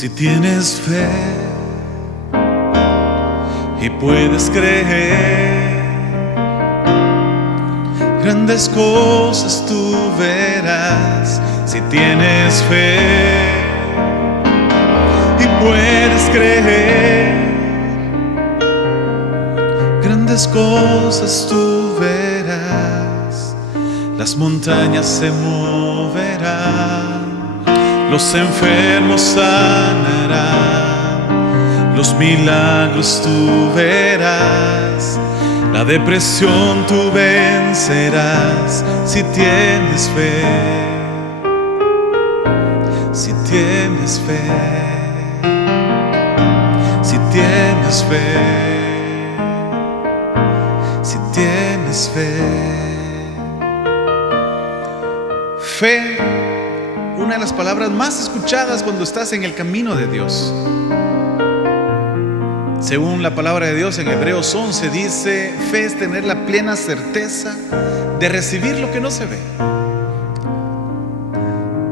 Si tienes fe y puedes creer, grandes cosas tú verás. Si tienes fe y puedes creer, grandes cosas tú verás. Las montañas se moverán, los enfermos sanarán, los milagros tú verás, la depresión tú vencerás. Si tienes fe, si tienes fe, si tienes fe, si tienes fe. Fe, una de las palabras más escuchadas cuando estás en el camino de Dios. Según la palabra de Dios en Hebreos 11 dice: fe es tener la plena certeza de recibir lo que no se ve,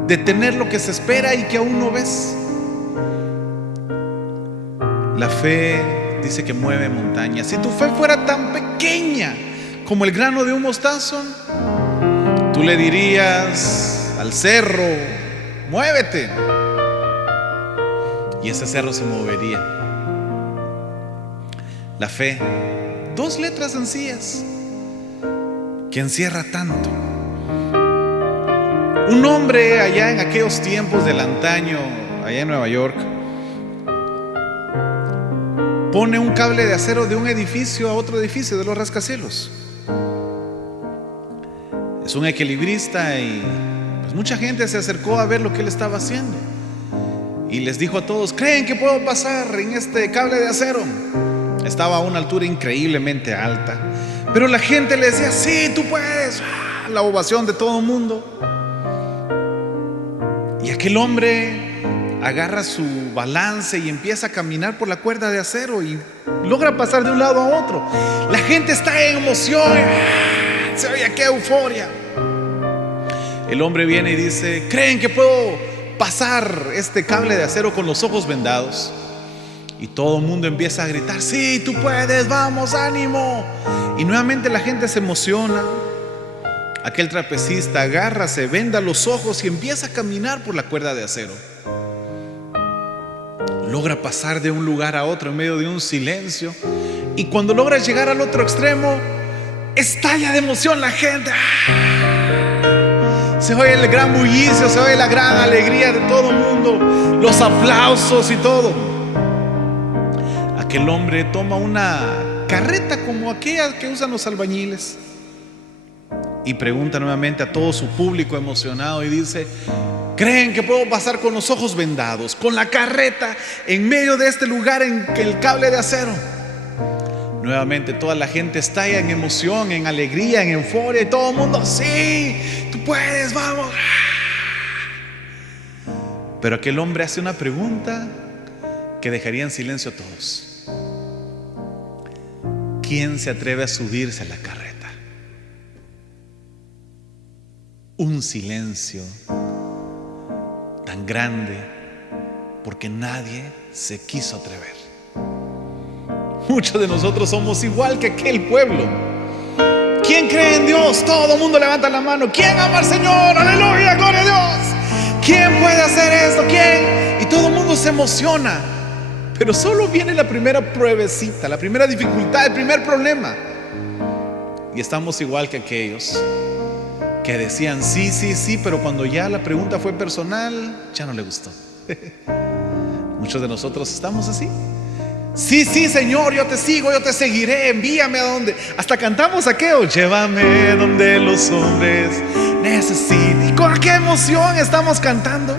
de tener lo que se espera y que aún no ves. La fe dice que mueve montañas. Si tu fe fuera tan pequeña como el grano de un mostazo, tú le dirías al cerro: muévete, y ese cerro se movería. La fe, dos letras sencillas que encierra tanto. Un hombre allá en aquellos tiempos del antaño, allá en Nueva York, pone un cable de acero de un edificio a otro edificio, de los rascacielos. Es un equilibrista y pues mucha gente se acercó a ver lo que él estaba haciendo y les dijo a todos: ¿creen que puedo pasar en este cable de acero? Estaba a una altura increíblemente alta, pero la gente le decía: sí, tú puedes. La ovación de todo el mundo. Y aquel hombre agarra su balance y empieza a caminar por la cuerda de acero y logra pasar de un lado a otro. La gente está en emoción, se oye qué euforia. El hombre viene y dice: ¿creen que puedo pasar este cable de acero con los ojos vendados? Y todo el mundo empieza a gritar: sí, tú puedes, vamos, ánimo. Y nuevamente la gente se emociona. Aquel trapecista agarra, se venda los ojos y empieza a caminar por la cuerda de acero. Logra pasar de un lugar a otro en medio de un silencio, y cuando logra llegar al otro extremo, estalla de emoción la gente. Se oye el gran bullicio, se oye la gran alegría de todo el mundo, los aplausos y todo. Aquel hombre toma una carreta como aquella que usan los albañiles y pregunta nuevamente a todo su público emocionado y dice: ¿creen que puedo pasar con los ojos vendados, con la carreta en medio de este lugar en que el cable de acero? Nuevamente toda la gente estalla en emoción, en alegría, en euforia, y todo el mundo: sí, tú puedes, vamos. Pero aquel hombre hace una pregunta que dejaría en silencio a todos. ¿Quién se atreve a subirse a la carreta? Un silencio tan grande porque nadie se quiso atrever. Muchos de nosotros somos igual que aquel pueblo. ¿Quién cree en Dios? Todo el mundo levanta la mano. ¿Quién ama al Señor? Aleluya, gloria a Dios. ¿Quién puede hacer esto? ¿Quién? Y todo el mundo se emociona. Pero solo viene la primera pruebecita, la primera dificultad, el primer problema. Y estamos igual que aquellos que decían: sí, sí, sí, pero cuando ya la pregunta fue personal, ya no le gustó. Muchos de nosotros estamos así. Sí, sí, Señor, yo te sigo, yo te seguiré, envíame a donde. Hasta cantamos aquello: llévame donde los hombres necesiten. Y con qué emoción estamos cantando.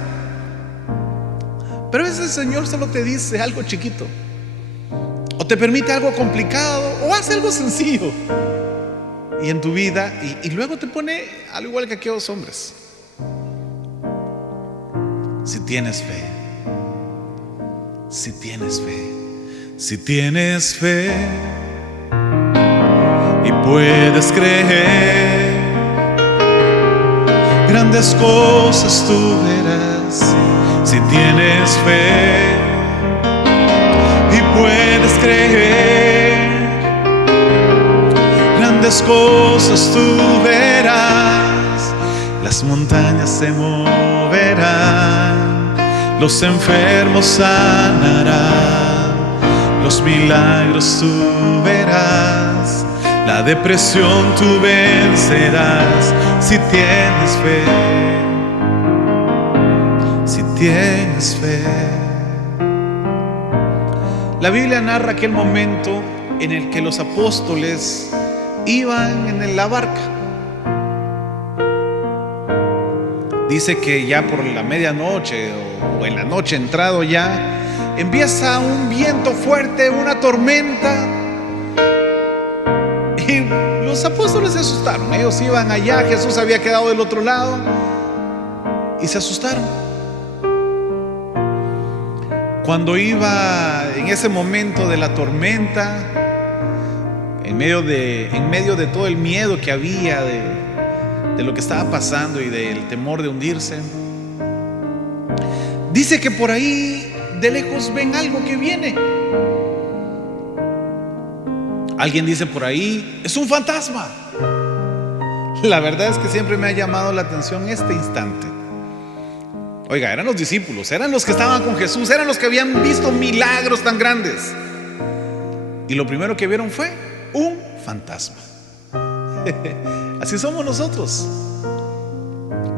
Pero a veces el Señor solo te dice algo chiquito, o te permite algo complicado, o hace algo sencillo y en tu vida, y luego te pone al igual que aquellos hombres. Si tienes fe, si tienes fe, si tienes fe y puedes creer, grandes cosas tú verás. Si tienes fe y puedes creer, grandes cosas tú verás. Las montañas se moverán, los enfermos sanarán, los milagros tú verás, la depresión tú vencerás. Si tienes fe, si tienes fe. La Biblia narra aquel momento en el que los apóstoles iban en la barca. Dice que ya por la medianoche o en la noche entrado ya, empieza un viento fuerte, una tormenta, y los apóstoles se asustaron. Ellos iban allá, Jesús había quedado del otro lado y se asustaron. Cuando iba en ese momento de la tormenta, en medio de todo el miedo que había de lo que estaba pasando y del temor de hundirse, dice que por ahí de lejos ven algo que viene. Alguien dice por ahí: es un fantasma. La verdad es que siempre me ha llamado la atención este instante. Oiga, eran los discípulos, eran los que estaban con Jesús, eran los que habían visto milagros tan grandes, y lo primero que vieron fue un fantasma. Así somos nosotros.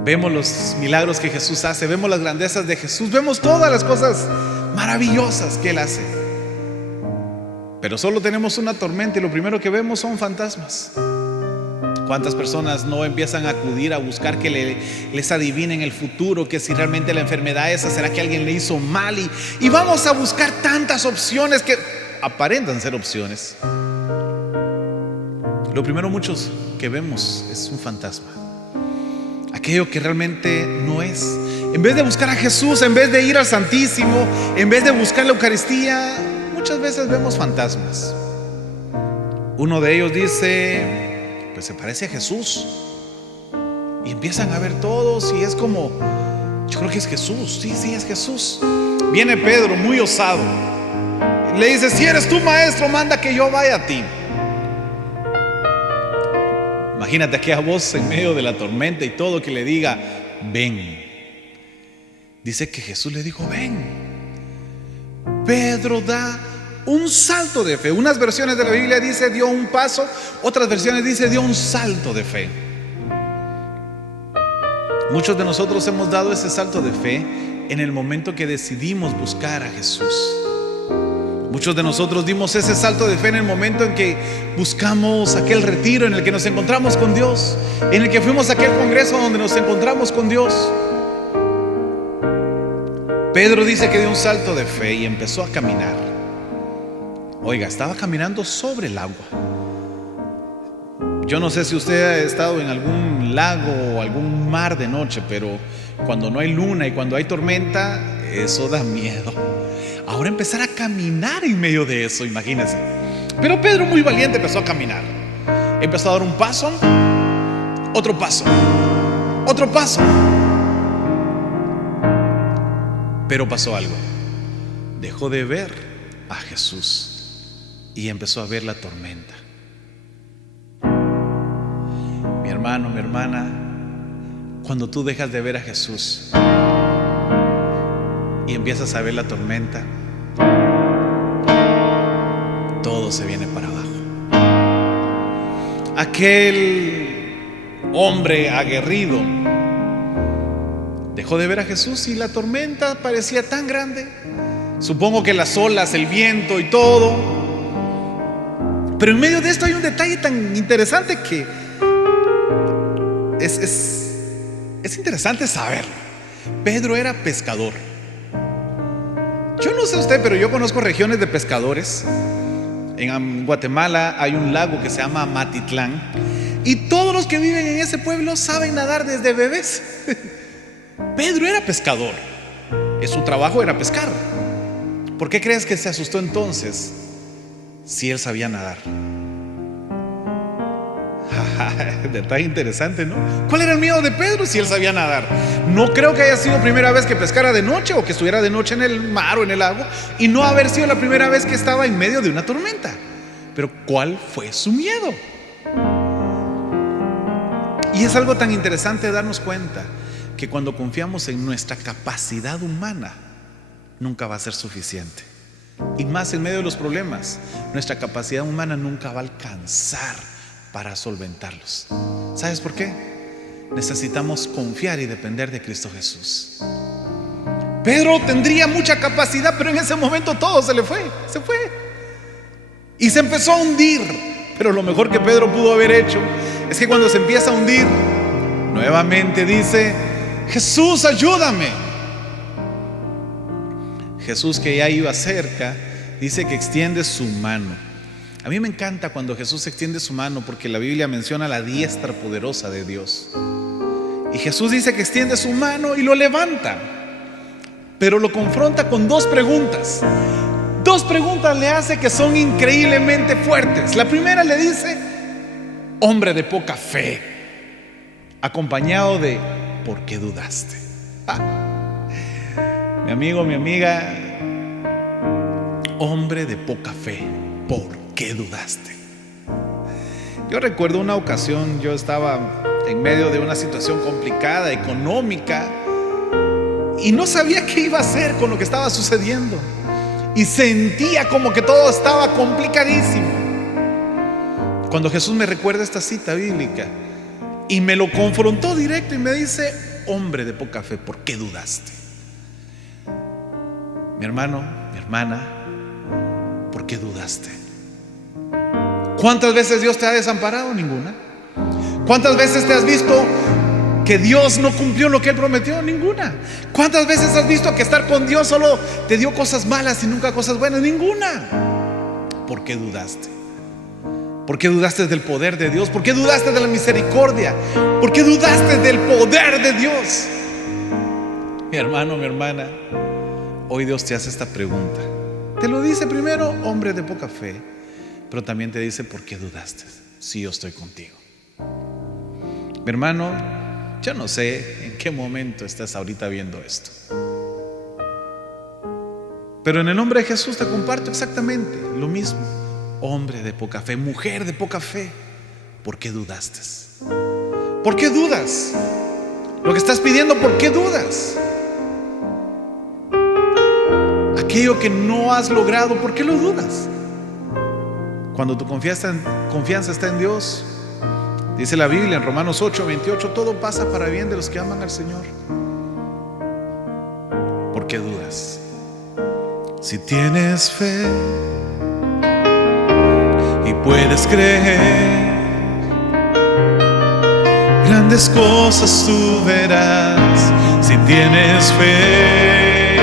Vemos los milagros que Jesús hace, vemos las grandezas de Jesús, vemos todas las cosas maravillosas que Él hace, pero solo tenemos una tormenta y lo primero que vemos son fantasmas. ¿Cuántas personas no empiezan a acudir a buscar que les adivinen el futuro? Que si realmente la enfermedad esa, ¿será que alguien le hizo mal? Y vamos a buscar tantas opciones que aparentan ser opciones. Lo primero muchos que vemos es un fantasma, aquello que realmente no es. En vez de buscar a Jesús, en vez de ir al Santísimo, en vez de buscar la Eucaristía, muchas veces vemos fantasmas. Uno de ellos dice: pues se parece a Jesús. Y empiezan a ver todos y es como: yo creo que es Jesús. Sí, es Jesús. Viene Pedro muy osado, le dice: si eres tú, maestro, manda que yo vaya a ti. Imagínate aquella voz en medio de la tormenta y todo, que le diga: ven. Dice que Jesús le dijo: ven. Pedro da un salto de fe. Unas versiones de la Biblia dice dio un paso, otras versiones dice dio un salto de fe. Muchos de nosotros hemos dado ese salto de fe en el momento que decidimos buscar a Jesús. Muchos de nosotros dimos ese salto de fe en el momento en que buscamos aquel retiro en el que nos encontramos con Dios, en el que fuimos a aquel congreso donde nos encontramos con Dios. Pedro dice que dio un salto de fe y empezó a caminar. Oiga, estaba caminando sobre el agua. Yo no sé si usted ha estado en algún lago o algún mar de noche, pero cuando no hay luna y cuando hay tormenta, eso da miedo. Ahora empezar a caminar en medio de eso, imagínense. Pero Pedro, muy valiente, empezó a caminar. Empezó a dar un paso, otro paso, otro paso. Pero pasó algo. Dejó de ver a Jesús y empezó a ver la tormenta. Mi hermano, mi hermana, cuando tú dejas de ver a Jesús y empiezas a ver la tormenta, todo se viene para abajo. Aquel hombre aguerrido dejó de ver a Jesús y la tormenta parecía tan grande. Supongo que las olas, el viento y todo. Pero en medio de esto hay un detalle tan interesante que es interesante saberlo. Pedro era pescador. Yo no sé usted, pero yo conozco regiones de pescadores. En Guatemala hay un lago que se llama Matitlán, y todos los que viven en ese pueblo saben nadar desde bebés. Pedro era pescador. Su trabajo era pescar. ¿Por qué crees que se asustó entonces si él sabía nadar? Detalle interesante, ¿no? ¿Cuál era el miedo de Pedro si él sabía nadar? No creo que haya sido primera vez que pescara de noche o que estuviera de noche en el mar o en el lago, y no haber sido la primera vez que estaba en medio de una tormenta. Pero ¿cuál fue su miedo? Y es algo tan interesante darnos cuenta que cuando confiamos en nuestra capacidad humana, nunca va a ser suficiente. Y más en medio de los problemas, nuestra capacidad humana nunca va a alcanzar para solventarlos. ¿Sabes por qué? Necesitamos confiar y depender de Cristo Jesús. Pedro tendría mucha capacidad, pero en ese momento todo se le fue, se fue. Y se empezó a hundir. Pero lo mejor que Pedro pudo haber hecho es que cuando se empieza a hundir, nuevamente dice: Jesús, ayúdame. Jesús, que ya iba cerca, dice que extiende su mano. A mí me encanta cuando Jesús extiende su mano, porque la Biblia menciona la diestra poderosa de Dios. Y Jesús dice que extiende su mano y lo levanta, pero lo confronta con dos preguntas. Dos preguntas le hace que son increíblemente fuertes. La primera le dice: hombre de poca fe, acompañado de: ¿por qué dudaste? Mi amigo, mi amiga, hombre de poca fe, ¿por qué dudaste? Yo recuerdo una ocasión, yo estaba en medio de una situación complicada, económica, y no sabía qué iba a hacer con lo que estaba sucediendo, y sentía como que todo estaba complicadísimo. Cuando Jesús me recuerda esta cita bíblica y me lo confrontó directo y me dice: hombre de poca fe, ¿por qué dudaste? Mi hermano, mi hermana, ¿por qué dudaste? ¿Cuántas veces Dios te ha desamparado? Ninguna. ¿Cuántas veces te has visto que Dios no cumplió lo que Él prometió? Ninguna. ¿Cuántas veces has visto que estar con Dios solo te dio cosas malas y nunca cosas buenas? Ninguna. ¿Por qué dudaste? ¿Por qué dudaste del poder de Dios? ¿Por qué dudaste de la misericordia? ¿Por qué dudaste del poder de Dios? Mi hermano, mi hermana, hoy Dios te hace esta pregunta. Te lo dice primero: hombre de poca fe, pero también te dice: ¿por qué dudaste? Si yo estoy contigo. Mi hermano, yo no sé en qué momento estás ahorita viendo esto, pero en el nombre de Jesús te comparto exactamente lo mismo. Hombre de poca fe, mujer de poca fe, ¿por qué dudaste? ¿Por qué dudas? Lo que estás pidiendo, ¿por qué dudas? Aquello que no has logrado, ¿por qué lo dudas? Cuando tu confianza está en Dios, dice la Biblia en Romanos 8:28, todo pasa para bien de los que aman al Señor. ¿Por qué dudas? Si tienes fe y puedes creer, grandes cosas tú verás. Si tienes fe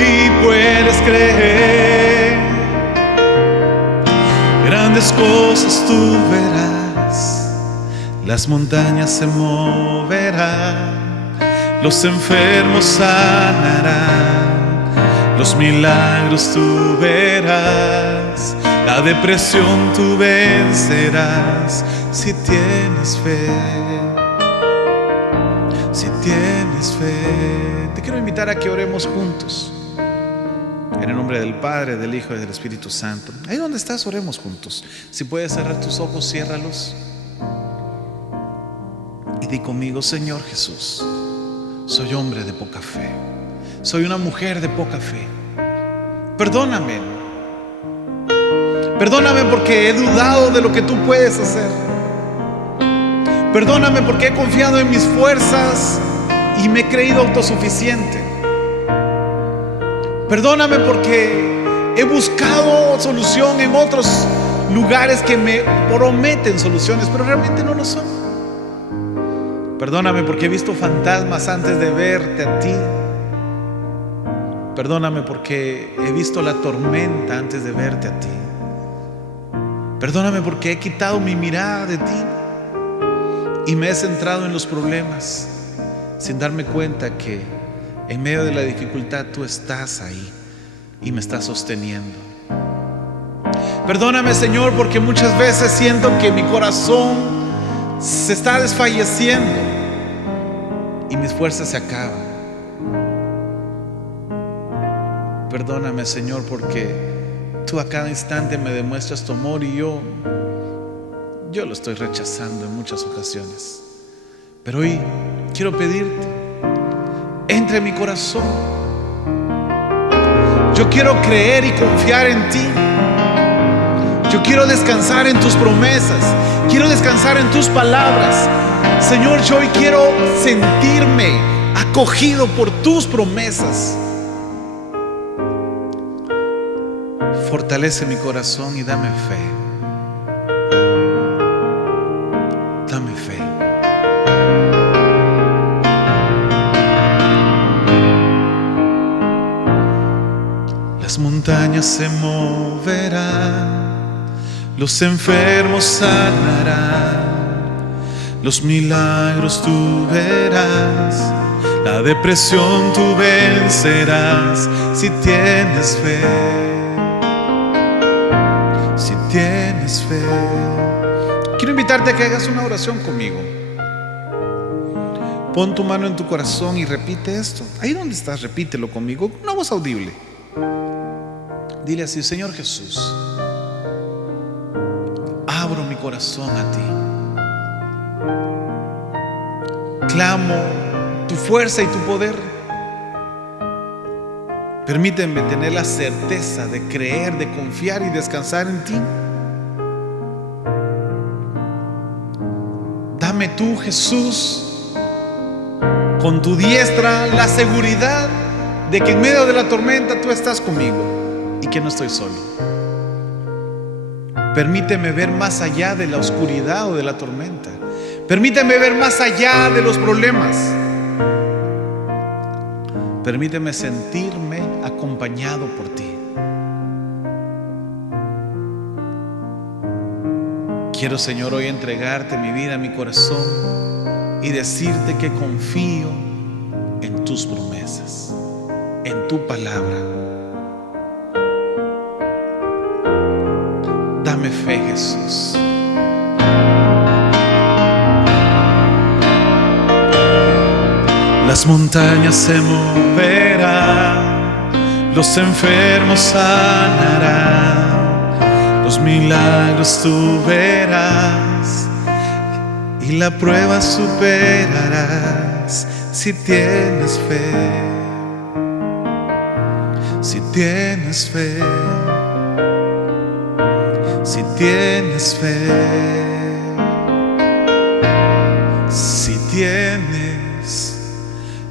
y puedes creer, grandes cosas tú verás. Las montañas se moverán, los enfermos sanarán, los milagros tú verás, la depresión tú vencerás. Si tienes fe, si tienes fe. Te quiero invitar a que oremos juntos, en el nombre del Padre, del Hijo y del Espíritu Santo. Ahí donde estás, oremos juntos. Si puedes cerrar tus ojos, ciérralos y di conmigo: Señor Jesús, soy hombre de poca fe, soy una mujer de poca fe. Perdóname, perdóname porque he dudado de lo que tú puedes hacer. Perdóname porque he confiado en mis fuerzas y me he creído autosuficiente. Perdóname porque he buscado solución en otros lugares que me prometen soluciones, pero realmente no lo son. Perdóname porque he visto fantasmas antes de verte a ti. Perdóname porque he visto la tormenta antes de verte a ti. Perdóname porque he quitado mi mirada de ti y me he centrado en los problemas, sin darme cuenta que en medio de la dificultad tú estás ahí y me estás sosteniendo. Perdóname, Señor, porque muchas veces siento que mi corazón se está desfalleciendo y mis fuerzas se acaban. Perdóname, Señor, porque tú a cada instante me demuestras tu amor y yo lo estoy rechazando en muchas ocasiones. Pero hoy quiero pedirte, entra en mi corazón. Yo quiero creer y confiar en ti. Yo quiero descansar en tus promesas. Quiero descansar en tus palabras. Señor, yo hoy quiero sentirme acogido por tus promesas. Fortalece mi corazón y dame fe. Dame fe. Las montañas se moverán, los enfermos sanarán, los milagros tú verás, la depresión tú vencerás si tienes fe. Si tienes fe. Quiero invitarte a que hagas una oración conmigo. Pon tu mano en tu corazón y repite esto. Ahí donde estás, repítelo conmigo, con una voz audible. Dile así: Señor Jesús, abro mi corazón a ti. Clamo tu fuerza y tu poder. Permíteme tener la certeza de creer, de confiar y descansar en ti. Dame tú, Jesús, con tu diestra la seguridad de que en medio de la tormenta tú estás conmigo y que no estoy solo. Permíteme ver más allá de la oscuridad o de la tormenta. Permíteme ver más allá de los problemas. Permíteme sentirme acompañado por ti. Quiero, Señor, hoy entregarte mi vida, mi corazón y decirte que confío en tus promesas, en tu palabra. Dame fe, Jesús. Las montañas se moverán, los enfermos sanarán, los milagros tú verás y la prueba superarás si tienes fe. Si tienes fe. Si tienes fe. Si tienes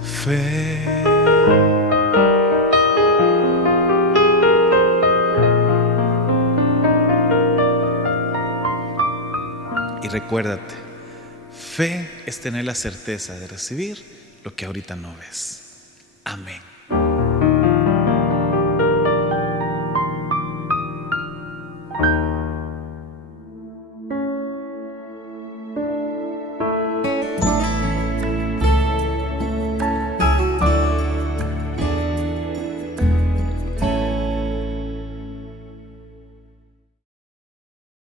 fe. Y recuérdate, fe es tener la certeza de recibir lo que ahorita no ves. Amén.